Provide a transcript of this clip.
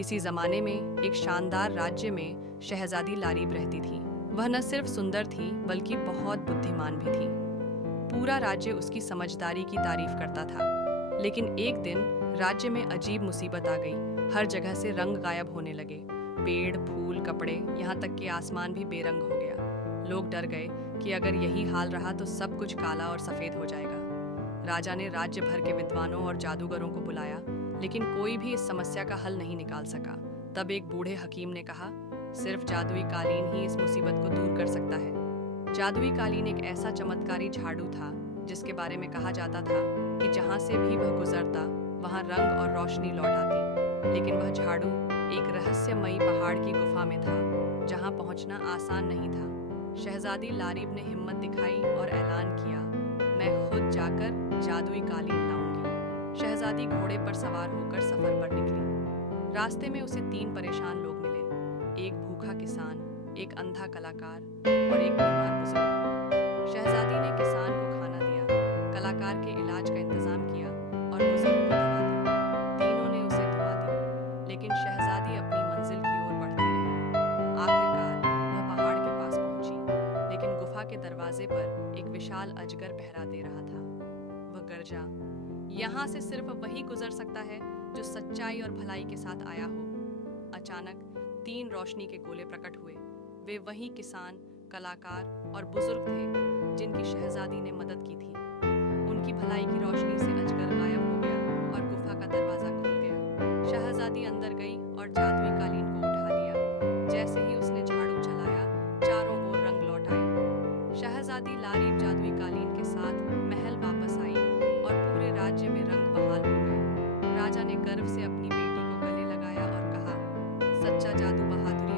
किसी जमाने में एक शानदार राज्य में शहजादी लारीब रहती थी। वह न सिर्फ सुंदर थी बल्कि बहुत बुद्धिमान भी थी। पूरा राज्य उसकी समझदारी की तारीफ करता था। लेकिन एक दिन राज्य में अजीब मुसीबत आ गई। हर जगह से रंग गायब होने लगे। पेड़, फूल, कपड़े, यहाँ तक कि आसमान भी बेरंग हो गया। लोग डर गए कि अगर यही हाल रहा तो सब कुछ काला और सफेद हो जाएगा। राजा ने राज्य भर के विद्वानों और जादूगरों को बुलाया, लेकिन कोई भी इस समस्या का हल नहीं निकाल सका। तब एक बूढ़े हकीम ने कहा, सिर्फ जादुई कालीन ही इस मुसीबत को दूर कर सकता है। जादुई कालीन एक ऐसा चमत्कारी झाड़ू था जिसके बारे में कहा जाता था कि जहाँ से भी वह गुजरता वहाँ रंग और रोशनी लौट आती। लेकिन वह झाड़ू एक रहस्यमयी पहाड़ की गुफा में था, जहाँ पहुँचना आसान नहीं था। शहजादी लारीब ने हिम्मत दिखाई और ऐलान किया, मैं खुद जाकर जादुई कालीन लाऊंगी। शहजादी घोड़े पर सवार होकर सफर पर निकली। रास्ते में उसे 3 परेशान लोग मिले, एक भूखा किसान, एक अंधा कलाकार और एक बीमार बुजुर्ग। शहजादी ने किसान को खाना दिया, कलाकार के इलाज का इंतजाम किया और बुजुर्ग को दवा दी। तीनों ने उसे दुआ दी, लेकिन शहजादी अपनी मंजिल की ओर बढ़ती रही। आखिरकार वह पहाड़ के पास पहुंची, लेकिन गुफा के दरवाजे पर एक विशाल अजगर पहरा दे रहा था। वह गरजा, यहाँ से सिर्फ वही गुजर सकता है जो सच्चाई और भलाई के साथ आया हो। अचानक 3 रोशनी के गोले प्रकट हुए। वे वही किसान, कलाकार और बुजुर्ग थे जिनकी शहजादी ने मदद की थी। उनकी भलाई की रोशनी से अजगर गायब हो गया और गुफा का दरवाजा खुल गया। शहजादी अंदर गई और जादुई कालीन को उठा लिया। जैसे ही उसने झाड़ू चलाया, चारों ओर रंग लौट आए। शहजादी लारीब जादुई कालीन के साथ महल वापस आई और पूरे राज्य में रंग बहाल हो गए। राजा ने गर्व से अपनी बेटी को गले लगाया और कहा, सच्चा जादू बहादुरी